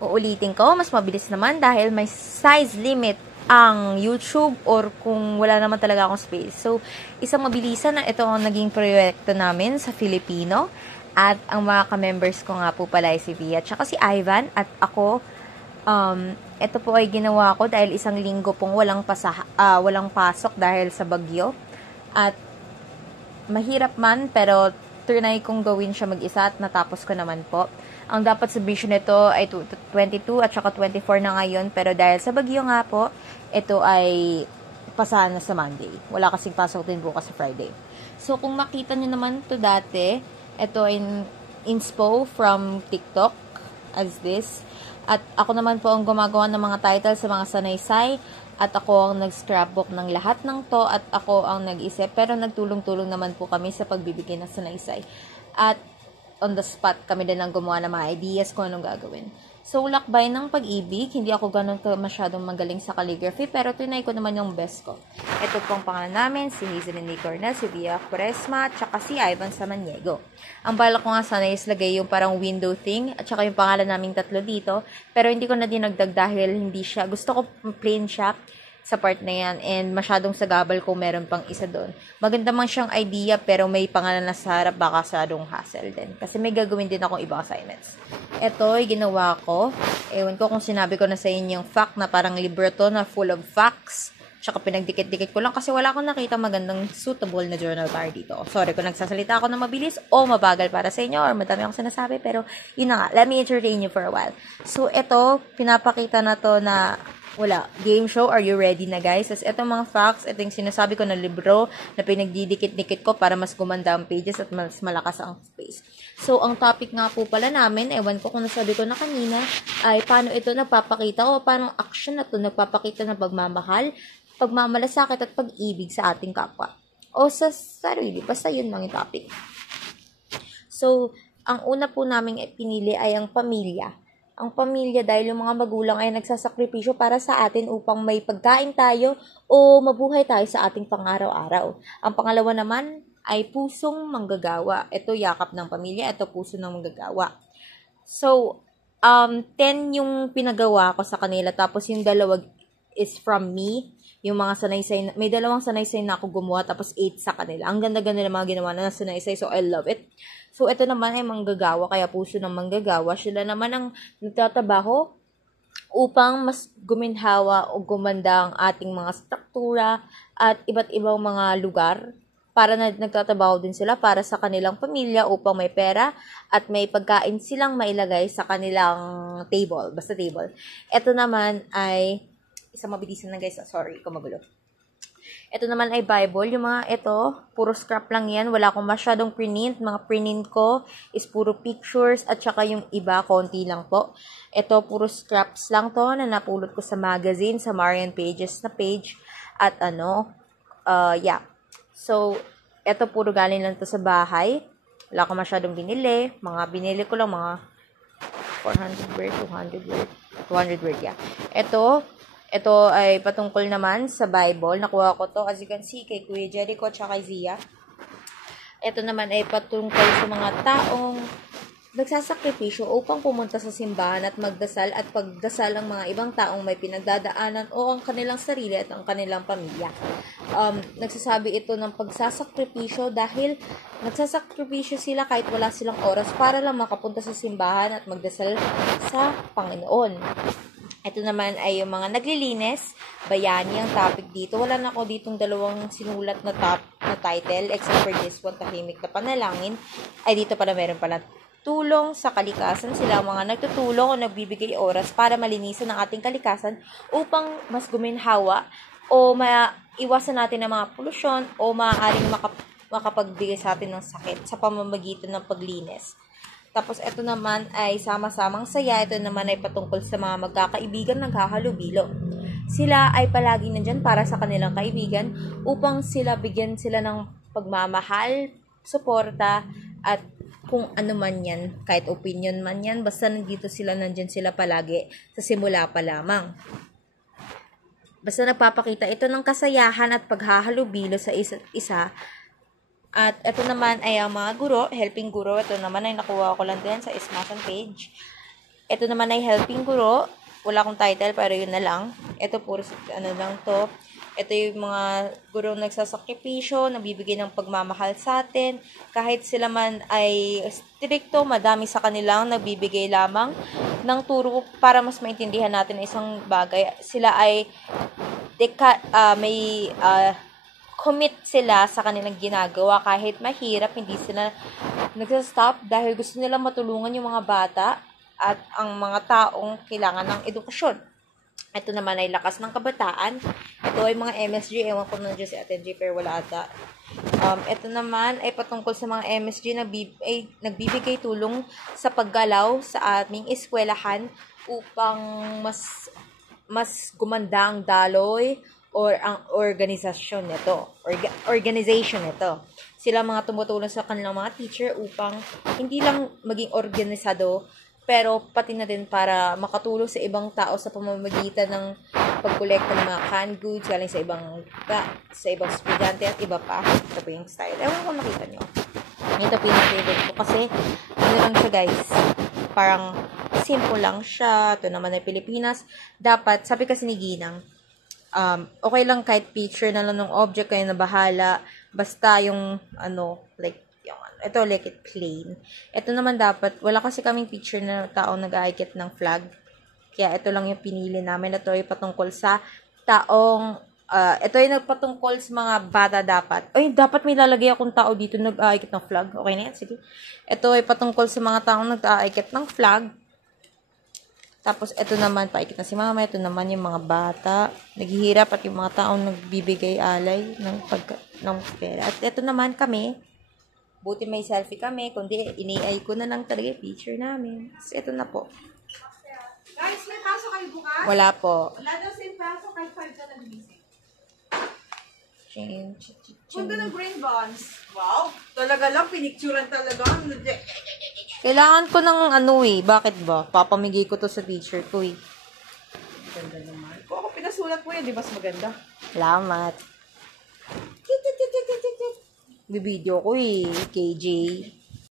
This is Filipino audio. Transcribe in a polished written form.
Uulitin ko, mas mabilis naman dahil may size limit ang YouTube or kung wala naman talaga akong space. So, isang mabilisan na ito ang naging proyekto namin sa Filipino. At ang mga ka-members ko nga po pala ay si Via at saka si Ivan at ako. Ito po ay ginawa ko dahil isang linggo pong walang pasok dahil sa bagyo. At mahirap man pero trinay kong gawin siya mag-isa at natapos ko naman po. Ang dapat submission nito ay 22 at saka 24 na ngayon. Pero dahil sa bagyo nga po, ito ay pasahan na sa Monday. Wala kasing pasok din bukas sa Friday. So, kung makita nyo naman ito dati, ito ay inspo from TikTok as this. At ako naman po ang gumagawa ng mga titles sa mga sanaysay. At ako ang nag-scrapbook ng lahat ng to. At ako ang nag-isip. Pero nagtulong-tulong naman po kami sa pagbibigay ng sanaysay. At on the spot kami din ang gumawa ng mga ideas kung anong gagawin. So, lakbay ng pag-ibig, hindi ako ganun masyadong magaling sa calligraphy, pero tinay ko naman yung best ko. Ito pong pangalan namin, si Hazelyn Lee Cornel, si Via Quaresma, at saka si Ivan Samaniego. Ang balak ko nga sana is lagay yung parang window thing, at saka yung pangalan naming tatlo dito, pero hindi ko na dinagdag dahil hindi siya, gusto ko plain siya sa part na yan, and masyadong sagabal kung meron pang isa doon. Maganda man siyang idea, pero may pangalan na sa harap, baka sadong hassle din. Kasi may gagawin din akong ibang assignments. Ito, ginawa ko. Ewan ko kung sinabi ko na sa inyo yung fact na parang libro to na full of facts. Tsaka pinagdikit-dikit ko lang kasi wala akong nakita magandang suitable na journal bar dito. Sorry kung nagsasalita ako na mabilis o mabagal para sa inyo or madami akong sinasabi, pero yun na nga, let me entertain you for a while. So, ito, pinapakita na to na game show, are you ready na guys? As itong mga facts, ito yung sinasabi ko na libro na pinagdidikit-dikit ko para mas gumanda ang pages at mas malakas ang space. So, ang topic nga po pala namin, ewan ko kung nasabi ko na kanina, ay paano ito nagpapakita o paano action na ito nagpapakita ng pagmamahal, pagmamalasakit at pag-ibig sa ating kapwa. O sa sarili, basta yun lang yung topic. So, ang una po namin pinili ay ang pamilya. Ang pamilya dahil yung mga magulang ay nagsasakripisyo para sa atin upang may pagkain tayo o mabuhay tayo sa ating pang-araw-araw. Ang pangalawa naman ay pusong manggagawa. Ito yakap ng pamilya, ito puso ng manggagawa. So, 10 yung pinagawa ko sa kanila, tapos yung dalawa is from me. Yung mga sanaysay, may dalawang sanaysay na ako gumawa, tapos 8 sa kanila. Ang ganda-ganda ng mga ginawa na sanaysay, so I love it. So, ito naman ay manggagawa, kaya puso ng manggagawa. Sila naman ang nagtatrabaho upang mas guminhawa o gumanda ang ating mga struktura at iba't ibang mga lugar para nagtatrabaho din sila para sa kanilang pamilya upang may pera at may pagkain silang mailagay sa kanilang table, basta table. Ito naman ay isang mabilisan na guys, sorry kung magulo. Ito naman ay Bible. Yung mga ito, puro scrap lang yan. Wala akong masyadong print. Mga print ko is puro pictures at saka yung iba, konti lang po. Ito, puro scraps lang to na napulot ko sa magazine, sa Marian Pages na page. At yeah. So, ito puro galing lang to sa bahay. Wala akong masyadong binili. Mga binili ko lang mga 400 word, 200 word, 200 word, yeah. Ito ay patungkol naman sa Bible. Nakuha ko to, as you can see, kay Kuya Jericho at kay Zia. Ito naman ay patungkol sa mga taong nagsasakripisyo upang pumunta sa simbahan at magdasal at pagdasal ang mga ibang taong may pinagdadaanan o ang kanilang sarili at ang kanilang pamilya. Nagsasabi ito ng pagsasakripisyo dahil nagsasakripisyo sila kahit wala silang oras para lang makapunta sa simbahan at magdasal sa Panginoon. Ito naman ay yung mga naglilinis, bayani ang topic dito. Wala na ako ditong dalawang sinulat na title, except for this one, tahimik na panalangin. Ay dito pala meron pala tulong sa kalikasan. Sila mga nagtutulong o nagbibigay oras para malinisan ang ating kalikasan upang mas guminhawa o maiwasan natin ang mga polusyon o maaaring makapagbigay sa atin ng sakit sa pamamagitan ng paglinis. Tapos, ito naman ay sama-samang saya. Ito naman ay patungkol sa mga magkakaibigan naghahalubilo. Sila ay palaging nandyan para sa kanilang kaibigan upang bigyan sila ng pagmamahal, suporta, at kung ano man yan, kahit opinion man yan, basta nandyan sila palagi sa simula pa lamang. Basta nagpapakita ito ng kasayahan at paghahalubilo sa isa't isa. At ito naman ay ang mga guro, helping guro. Ito naman ay nakuha ko lang din sa Ismasan page. Ito naman ay helping guro. Wala akong title, pero yun na lang. Ito puro lang to. Ito yung mga gurong nagsasakripisyo, nabibigay ng pagmamahal sa atin. Kahit sila man ay stricto, madami sa kanilang nagbibigay lamang ng turo para mas maintindihan natin ang isang bagay. Sila ay commit sila sa kanilang ginagawa kahit mahirap, hindi sila nagsastop dahil gusto nila matulungan yung mga bata at ang mga taong kailangan ng edukasyon. Ito naman ay lakas ng kabataan. Ito ay mga MSG. Ewan ko na dyan si Ate G, pero wala ata. Ito naman ay patungkol sa mga MSG na nagbibigay tulong sa paggalaw sa aming eskwelahan upang mas gumanda ang daloy or ang organisasyon nito. Organization nito. Sila mga tumutulong sa kanilang mga teacher upang hindi lang maging organisado, pero pati na din para makatulong sa ibang tao sa pamamagitan ng pagkolekta ng mga canned goods galing sa ibang estudyante at iba pa. Ito po yung style. Ewan ko nakita nyo. Ito po yung favorite ko kasi ano lang siya guys. Parang simple lang siya. Ito naman ay Pilipinas. Dapat, sabi kasi ni Ginang, okay lang kahit picture na lang ng object kayo na bahala. Basta yung ito, like it plain. Ito naman dapat, wala kasi kaming picture na taong nag-aakit ng flag. Kaya ito lang yung pinili namin. Ito ay patungkol sa taong, ito ay nagpatungkol sa mga bata dapat. Ay, dapat may lalagay akong tao dito nag-aakit ng flag. Okay na yan, sige. Ito ay patungkol sa mga taong nag-aakit ng flag. Tapos, ito naman, paikit na si mama. Ito naman yung mga bata, naghihirap at yung mga taong nagbibigay alay ng pera. At ito naman kami, buti may selfie kami, kundi ini-AI ko na lang talaga yung picture namin. So, ito na po. Guys, may pasok kayo bukas? Wala po. Wala daw same pasok kahit 5 ka na gumising. Change. Punta ng green bonds. Wow, talaga lang, pinicturan talaga. Kailangan ko ng bakit ba? Papamigay ko to sa teacher ko eh. Ganda naman. Kung ako pinasulat mo yan, di ba mas maganda? Salamat. Bibideo ko eh, KJ.